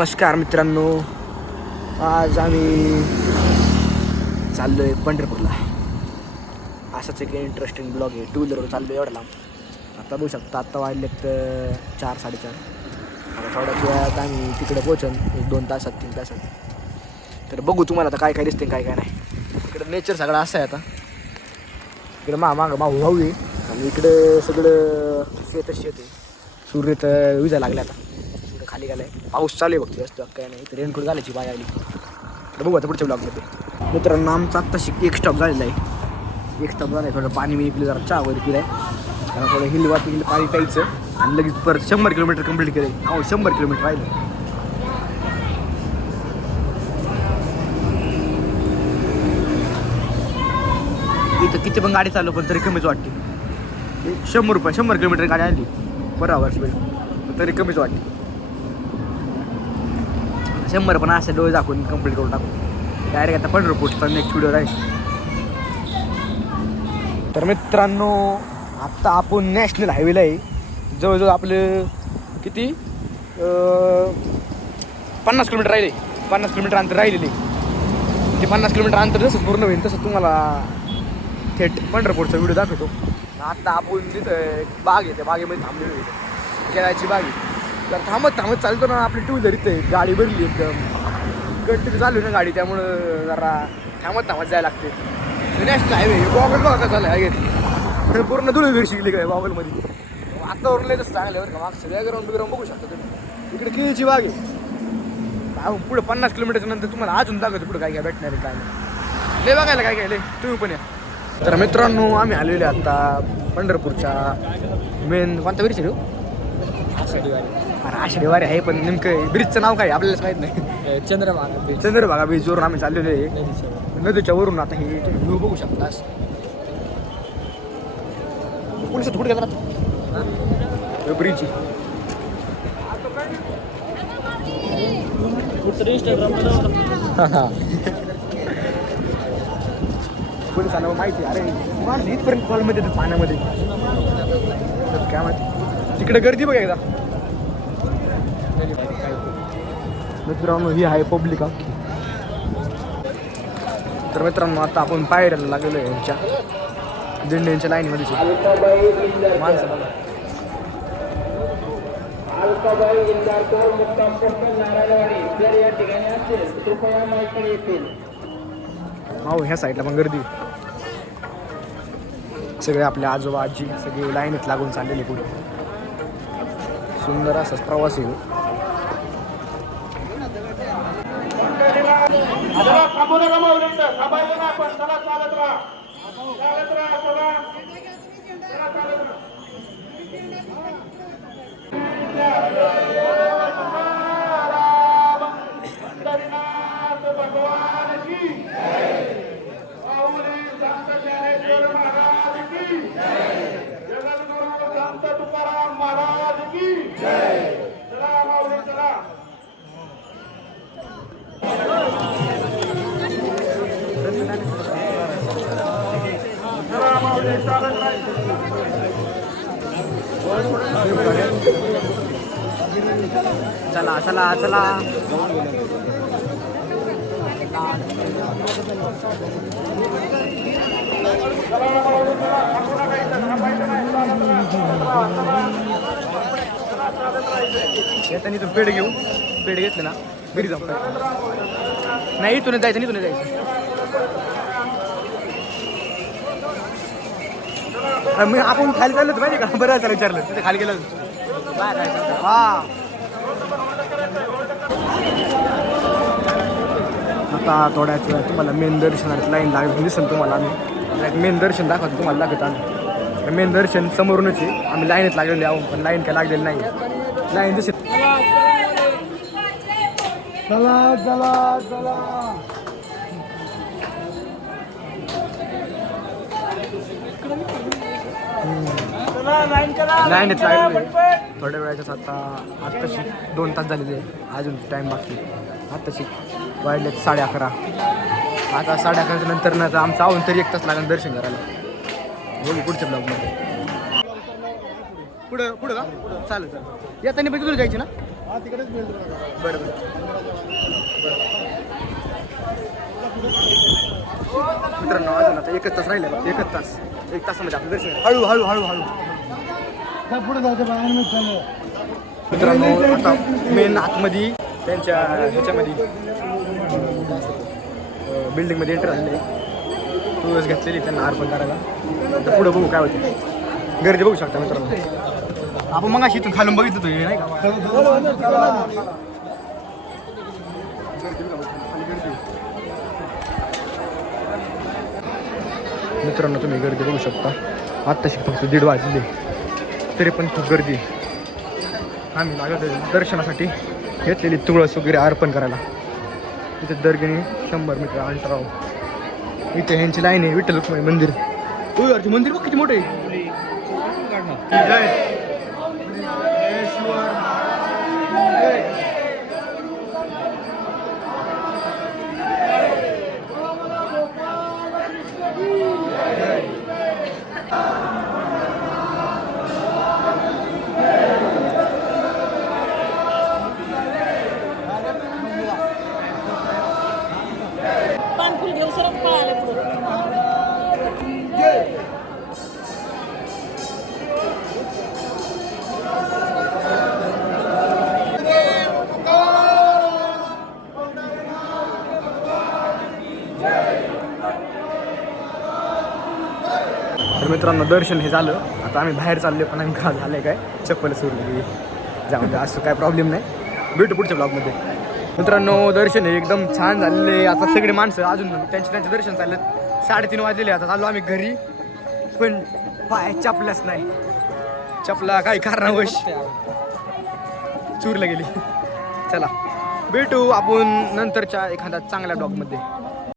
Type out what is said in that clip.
नमस्कार मित्रांनो, आज आम्ही चाललो आहे पंढरपूरला. असाच एक इंटरेस्टिंग ब्लॉग आहे. टू व्हीलरवर चाललो एवढा लांब. आता बघू शकता, आत्ता वाजलेत 4-4:30. आता थोड्याच वेळात आम्ही तिकडे पोहोचन, 1-2 तासात 3 तासात. तर बघू तुम्हाला आता काय काय दिसते काय काय नाही. इकडं नेचर सगळं असं आहे. आता इकडं मागं भाऊ आहे आणि इकडे सगळं शेतच शेत आहे. सूर्य तर विजा लागला, आता सूर्य खाली गेला आहे. पाऊस चालू आहे, बघते जास्त काय नाही. तर रेनकोट घालायची बाय आली. तर बघू आता पुढच्या ब्लॉगमध्ये. मित्रांनो, आमचा आत्ताशी एक स्टॉप झालेला आहे. एक स्टॉप झाला आहे. थोडं पाणी मी पिलं, जरा चहा वगैरे पिलं आहे. कारण थोडं हिल पाणी प्यायचं आणि लगेच परत 100 किलोमीटर कंप्लीट केलं आहे. 100 किलोमीटर राहिलं. इथं किती पण गाडी चालू पण तरी कमीच वाटते. 100 किलोमीटर गाडी आली पर आवर स्पीड, तरी कमीच वाटते. 100 पण असं डोळे दाखवून कंप्लीट करून टाकू. डायरेक्ट आता पंढरपूरचा नेक्स्ट व्हिडिओ आहे. तर मित्रांनो, आत्ता आपण नॅशनल हायवेला आहे. जवळजवळ आपलं किती 50 किलोमीटर राहिले. 50 किलोमीटर अंतर राहिलेले. ते 50 किलोमीटर अंतर जसं पूर्ण होईल तसं तुम्हाला थेट पंढरपूरचा व्हिडिओ दाखवतो. आत्ता आपण तिथं बाग आहे, त्या बागेमध्ये थांबलेलो आहे. केळाची बाग आहे. तर थांबत चालतो ना, आपली टू व्हीलर इथे गाडी भरली एकदम कंटिन्यू चालू ना गाडी, त्यामुळं जरा थांबत जायला लागते. नॅशनल हायवे गॉगल बघा कसं झालं आहे. पूर्ण धुळीवीर शिकली काय गॉगलमध्ये. वातावरण लय तसं चांगलं आहे बरं का. मागचं सगळ्या ग्राउंड बघू शकता तुम्ही. इकडे केळीची बाग आहे. पुढे 50 किलोमीटरच्या नंतर तुम्हाला अजून दाखवतो पुढे काय काय भेटणार आहे काय नाही. लय बघायला काय काय लय, तुम्ही पण या. तर मित्रांनो, आम्ही आलेले आता पंढरपूरच्या मेन कोणता ब्रिज आहे? आषाढी वारी आहे, पण नेमकं ब्रिजचं नाव काय आपल्यालाच माहीत नाही. चंद्रभागा ब्रिजवरून आम्ही चाललेलो आहे, नदीच्या वरून. आता हे तुम्ही व्ह्यू बघू शकता. पोलिसात कुठे गेला ब्रिजची? पोलिसांना माहिती, अरे माणसं इथपर्यंत कॉलमध्ये येतात पाण्यामध्ये. काय माहिती तिकडे गर्दी बघा एकदा. मित्रांनो, ही आहे पब्लिक अख्खी. तर मित्रांनो, आता आपण पायऱ्याला लागलेलो आहे यांच्या दिंड्यांच्या लाईनमध्ये. माणसं बघा. हो, ह्या साईडला पण गर्दी. सगळे आपले आजोबा आजी सगळे लाईनीत लागून चाललेले पुढे. सुंदर असाच प्रवास आहे. चला चला चला. येताना इथून पेढे घेऊ. पेढे घेतले ना घरी जाऊ. नाही, इथून जायचं. मी आपण खाली चाललो होतो माहिती का? बरं चालू विचारलं तिथे खाली गेलं. हा, आता थोड्याच वेळा तुम्हाला मेन दर्शनाची लाईन लागली दिसेल तुम्हाला. आम्ही मेन दर्शन दाखवतो तुम्हाला. लागत आम्ही मेन दर्शन समोरूनच आहे. आम्ही लाईनीत लागलेले आहोत, पण लाईन काय लागलेली नाही. लाईन दिसत. चला चला चला. लाईनीत लागले. थोड्या वेळाच्याच आत्ताशी 2 तास झालेले आहे. अजून टाईम बाकी. आत्ताशी वाजले 11:30. आता 11:30 नंतर ना आमचं आवून तरी 1 तास लागेल दर्शन करायला. बघू पुढच्या ब्लॉगमध्ये. पुढं का चालेल. येताना पण तुला जायचे ना. बरं मित्रांनो अजून आता 1 तास राहिले. 1 तास 1 तासामध्ये आपलं दर्शन. हळू हळू हळू हळू पुढे जायचं. मित्रांनो आता मेन आतमध्ये त्यांच्या ह्याच्यामध्ये बिल्डिंगमध्ये एंटर झालेले तुळस घेतलेली त्यांना अर्पण करायला. तर पुढं बघू काय होते. गर्दी बघू शकता मित्रांनो. आपण मग इथून खालून बघितलं हे नाही का. मित्रांनो तुम्ही गर्दी बघू शकता. आत्ताशी फक्त 1:30 वाजले तरी पण खूप गर्दी. आम्ही लागत दर्शनासाठी घेतलेली तुळस वगैरे अर्पण करायला. तिथे दर्गणी 100 मीटर अंतरावर इथे ह्यांची लाईन आहे. विठ्ठल रुक्मिणी मंदिर. तुळजाचे मंदिर बघ किती मोठे आहे. पानफुल घेऊ सरक पळाले पुढे. तर मित्रांनो दर्शन हे झालं. आता आम्ही बाहेर चाललो पण आम्ही का झालं काय चप्पल सोडली जाऊन द्या. असं काय प्रॉब्लेम नाही. भेटू पुढच्या ब्लॉगमध्ये. मित्रांनो दर्शन हे एकदम छान झालेले. आता सगळे माणसं अजून त्यांचे दर्शन चाललं. 3:30 वाजलेले. आता चाललो आम्ही घरी पण पाय चपलाच नाही. चपला काही कारणावश चूरला गेली. चला भेटू आपण नंतरच्या एखाद्या चांगल्या ब्लॉगमध्ये.